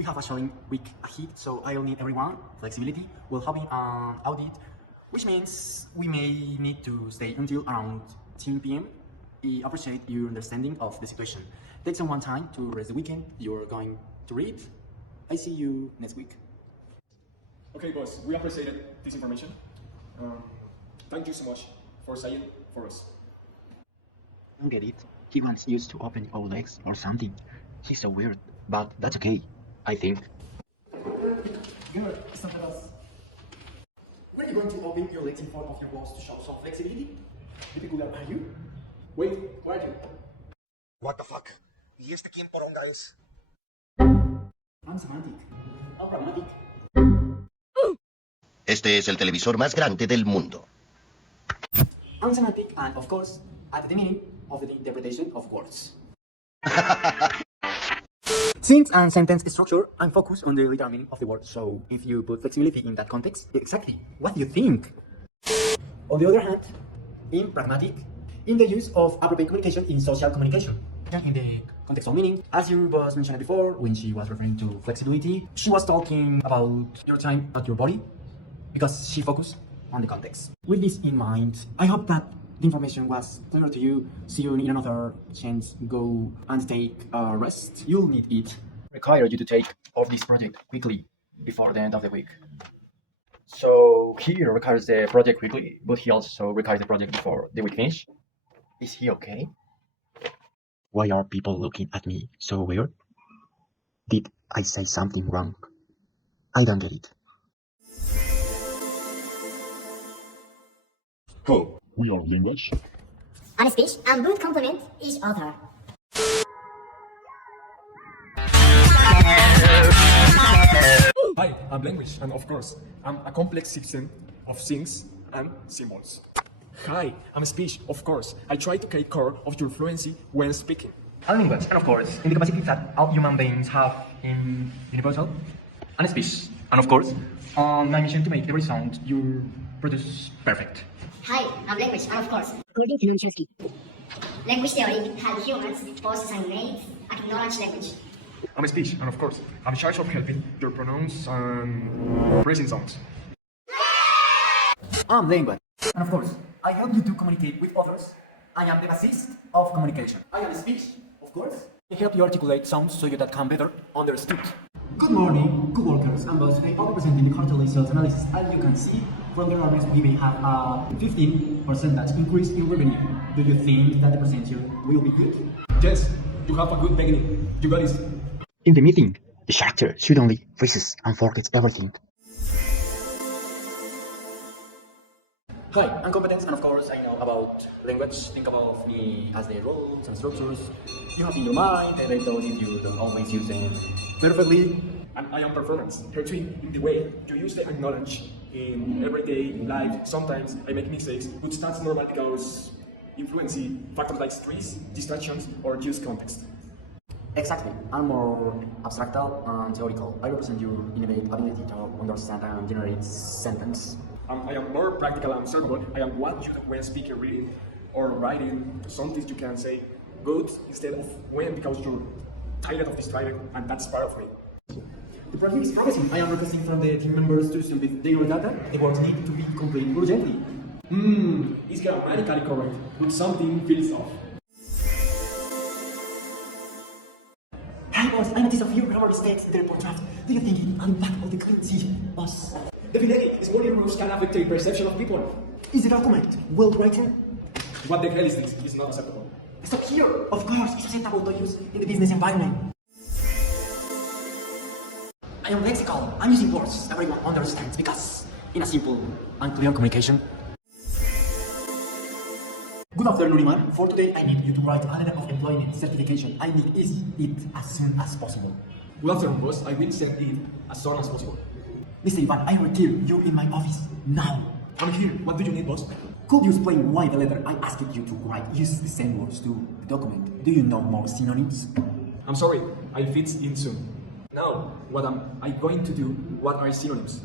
We have a showing week ahead, so I'll need everyone. Flexibility will have an audit, which means we may need to stay until around 10 p.m. I appreciate your understanding of the situation. Take some one time to rest the weekend you're going to read. I see you next week. Okay, boss, we appreciated this information. Thank you so much for saying for us. I don't get it. He wants you to open your legs or something. He's so weird, but that's okay, I think. Good, stop with us. Were you going to open your legs in front of your walls to show some flexibility? Difficult are you? Wait, where are you? What the fuck? ¿Y este quién poronga es? I'm semantic. I'm pragmatic. Este es el televisor más grande del mundo. I'm semantic and, of course, at the meaning of the interpretation of words. Since and sentence structure, I'm focused on the literal meaning of the word, so if you put flexibility in that context, exactly what do you think? On the other hand, in pragmatic, in the use of appropriate communication in social communication. In the context of meaning, as your boss mentioned before, when she was referring to flexibility, she was talking about your time, not your body, because she focused on the context. With this in mind, I hope that the information was clear to you. See you in another chance. Go and take a rest. You'll need it. Require you to take off this project quickly before the end of the week. So he requires the project quickly, but he also requires the project before the week finish. Is he okay? Why are people looking at me so weird? Did I say something wrong? I don't get it. Hello, we are language. And speech and would complement each other. Hi, I'm language, and of course, I'm a complex system of things and symbols. Hi, I'm speech, of course. I try to take care of your fluency when speaking. And language, and of course, in the capacity that all human beings have in universal. And speech, and of course, on my mission to make every sound you produce perfect. Hi, I'm language, and of course, according to Chomsky, language theory had humans, bosses and maids, acknowledge language. I'm speech, and of course, I'm in charge of helping your pronouns and phrasing sounds. I'm language, and of course, I help you to communicate with others. I am the basis of communication. I am speech, of course. I help you articulate sounds so you that can better understood. Good morning, co-workers and boss. Today I'm presenting the quarterly sales analysis. As you can see, from the earnings we may have a 15% increase in revenue. Do you think that the percentage will be good? Yes, you have a good beginning. You got it. In the meeting, the character should only freezes and forgets everything. Hi, I'm competence, and of course I know about language. Think about me as the rules and structures you have in your mind, and I thought if you don't always use them perfectly. And I am performance, helping in the way you use the acknowledge in everyday life. Sometimes I make mistakes, but that's normal because influency factors like stress, distractions, or use context. Exactly. I'm more abstractal and theoretical. I represent your innate ability to understand and generate sentence. I am more practical and observable. I am what you do when speaking, reading, or writing. Sometimes you can say good instead of when because you're tired of distracted, and that's part of me. The project is progressing. I am requesting from the team members to submit their data. The work needs to be completed urgently. It's grammatically correct, but something feels off. Hey boss, I noticed a few grammar mistakes in the report draft. Do you think it will impact on the currency, boss? Definitely, small errors can affect the perception of people. Is the document well written? What the hell is this? It's not acceptable. Stop here! Of course, it's acceptable to use in the business environment. I am lexical. I'm using words everyone understands because in a simple and clear communication. Good afternoon, Iman. For today, I need you to write a letter of employment certification. I need it as soon as possible. Good afternoon, boss. I will send it as soon as possible. Mr. Ivan, I require you in my office now. I'm here. What do you need, boss? Could you explain why the letter I asked you to write uses the same words to the document? Do you know more synonyms? I'm sorry. I'll fit in soon. Now, what am I going to do? What are synonyms?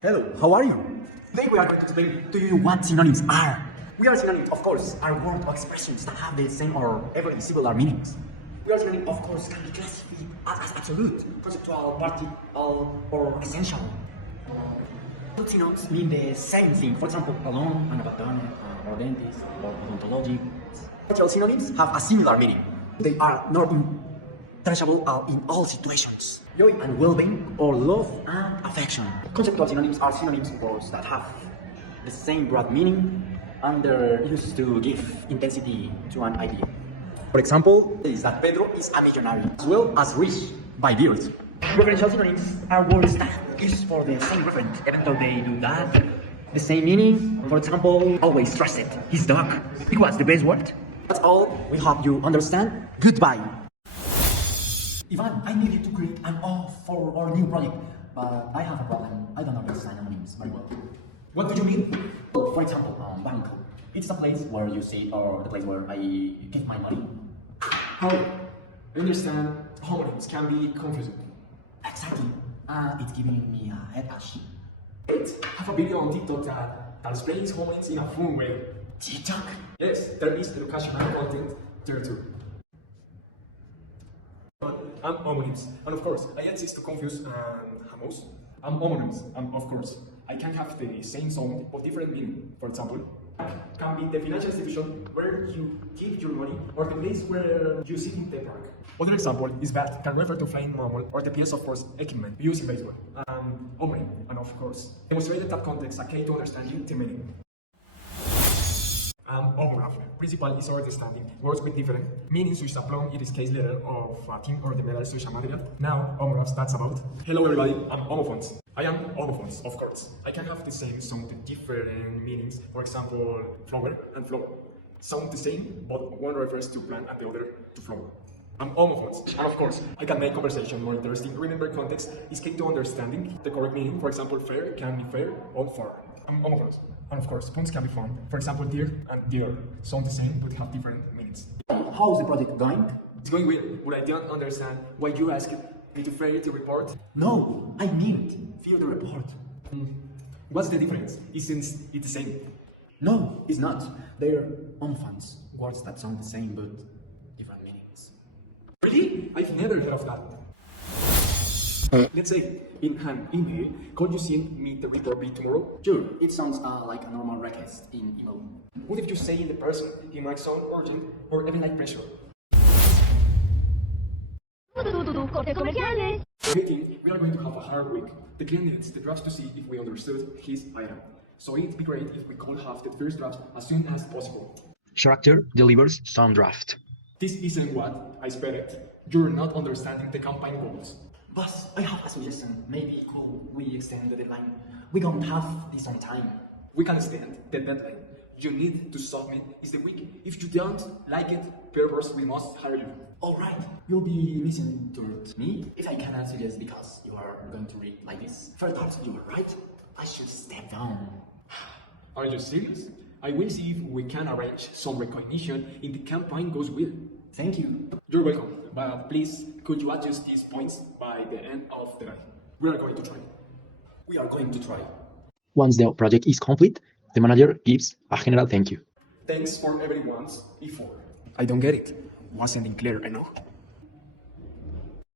Hello, how are you? Today we are going to explain to you what synonyms are. We are synonyms, of course, are words or expressions that have the same or every similar meanings. Real synonym, of course, can be classified as absolute, conceptual, partial, or essential. Absolute synonyms mean the same thing. For example, alone, anabadone, or dentist, or odontologic. Partial synonyms have a similar meaning. They are not interchangeable in all situations. Joy and well-being, or love and affection. Conceptual synonyms are synonyms words that have the same broad meaning and they're used to give intensity to an idea. For example, is that Pedro is a millionaire, as well as rich by birth. Referential synonyms are words that use for the same referent, even though they do that the same meaning. For example, always trusted his dog. It was the best word. That's all. We hope you understand. Goodbye. Ivan, I needed to create an off for our new project, but I have a problem. I don't understand anonyms very well. What do you mean? For example, bank. It's a place where you sit or the place where I give my money. How? I understand homonyms can be confusing. Exactly. It's giving me a headache. Wait, I have a video on TikTok that explains homonyms in a fun way. TikTok? Yes, there is educational content there too. And homonyms. And of course, I exist to confuse homos. And homonyms. And of course, I can have the same sound but different meaning. For example, can be the financial institution where you keep your money or the place where you sit in the park. Other example is bat can refer to flying mammal or the piece of force equipment used in baseball. Homonym, and of course, demonstrated that context a key to understanding the meaning. Homograph. Principle is understanding words with different meanings such as plum, in this case letter of a team or the medal such as material. Now, homographs, that's about. Hello everybody, I'm homophones. I am homophones, of course. I can have the same sound with different meanings. For example, flower and flower. Sound the same, but one refers to plant and the other to flower. I'm homophones. And of course, I can make conversation more interesting. Remember, context is key to understanding the correct meaning. For example, fair can be fair or far. I'm homophones. And of course, puns can be fun. For example, dear and dear sound the same but have different meanings. How's the project going? It's going well, but I don't understand why you asked me to fill the report. No, I need fill the report. What's the difference? Isn't it the same? No, it's not. They're homophones. Words that sound the same but different meanings. Really? I've never heard of that. Let's say, in an email, could you send me the report by tomorrow? Sure, it sounds like a normal request in email. What if you say in the person, it might sound urgent or even like pressure? Meeting, we are going to have a hard week. The client needs the drafts to see if we understood his item. So it'd be great if we could have the first draft as soon as possible. Character delivers some draft. This isn't what I expected. You're not understanding the campaign goals. Boss, I have a suggestion. Maybe could we extend the deadline? We don't have this on time. We can extend the deadline. You need to submit is the week. If you don't like it, purpose we must hire you. Alright, you'll be listening to me if I cannot suggest because you are going to read like this. First off, you are right. I should step down. Are you serious? I will see if we can arrange some recognition in the campaign goes well. Thank you. You're welcome, but please, could you adjust these points by the end of the night? We are going to try. We are going to try. Once the project is complete, the manager gives a general thank you. Thanks for everyone's effort. I don't get it. Wasn't clear enough.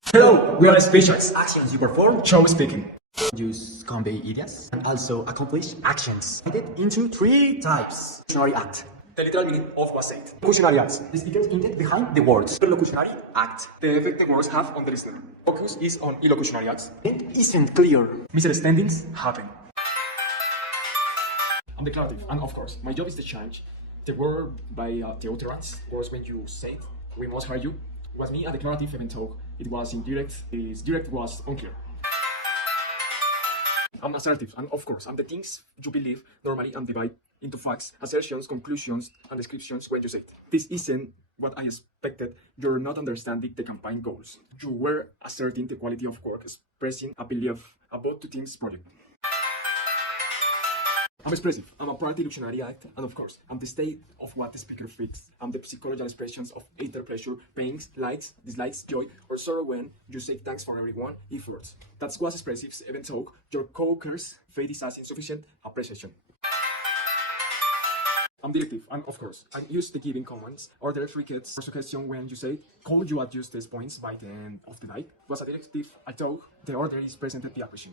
Hello, we are specialists. Actions you perform Show speaking. use convey ideas and also accomplish actions. Divided into 3 types. Locutionary act. The literal meaning of was said. Locutionary acts. The speaker's intent behind the words. Locutionary act. The effect the words have on the listener. Focus is on illocutionary acts. Intent isn't clear. Misunderstandings happen. I'm declarative, and of course, my job is to change the word by the utterance. Words when you say it, we must hire you. It was me a declarative even though it was indirect. This direct was unclear. I'm assertive, and of course, I'm the things you believe normally and divide into facts, assertions, conclusions, and descriptions when you say it. This isn't what I expected. You're not understanding the campaign goals. You were asserting the quality of work, expressing a belief about the team's project. I'm expressive, I'm a party illusionary act, and of course, I'm the state of what the speaker thinks. I'm the psychological expressions of either pleasure, pains, likes, dislikes, joy, or sorrow when you say thanks for everyone, efforts. That's what's expressive, even though your co-workers' faith is as insufficient appreciation. I'm directive, and of course, I'm used to giving commands or direct requests or suggestion when you say, could you adjust these points by the end of the day? Was a directive, although the order is presented via question.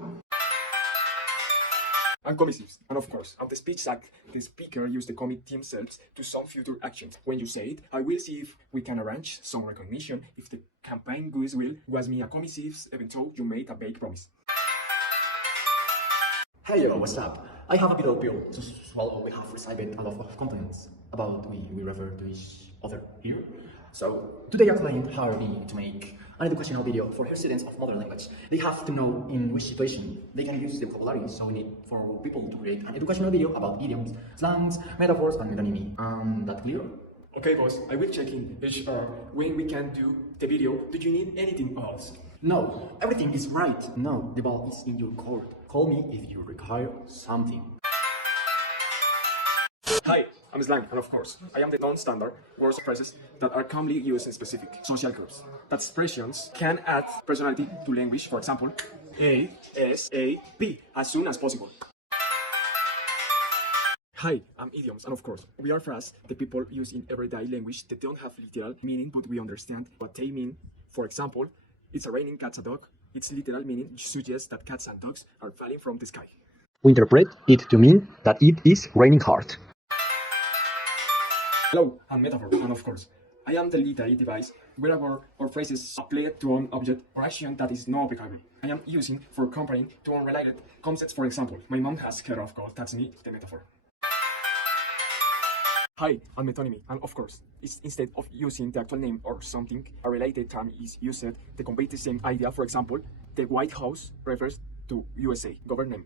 And commissives, and of course, at the speech act, the speaker used the commit themselves to some future actions. When you say it, I will see if we can arrange some recognition if the campaign goes well, was me a commissives, even though you made a vague promise. Hey yo, what's up? I have a bitter pill to swallow. We have received a lot of complaints about we refer to each other here. So today our client hired me to make an educational video for her students of modern language. They have to know in which situation they can use the vocabulary, so we need for people to create an educational video about idioms, slangs, metaphors, and metonymy. That clear? Okay, boss, I will check in HR when we can do the video. Do you need anything else? No, everything is right. No, the ball is in your court. Call me if you require something. Hi, I'm Slang, and of course, I am the non-standard words phrases that are commonly used in specific social groups. That expressions can add personality to language, for example, ASAP, as soon as possible. Hi, I'm idioms, and of course, we are phrases the people use in everyday language that don't have literal meaning, but we understand what they mean. For example, it's raining cats a dog. Its literal meaning suggests that cats and dogs are falling from the sky. We interpret it to mean that it is raining hard. Hello, and metaphor, and of course, I am the literary device where a word or phrases applied to an object or action that is not applicable. I am using for comparing to unrelated concepts. For example, my mom has hair of gold. That's me, the metaphor. Hi, I'm metonymy, and of course, it's instead of using the actual name or something, a related term is used to convey the same idea. For example, the White House refers to USA government.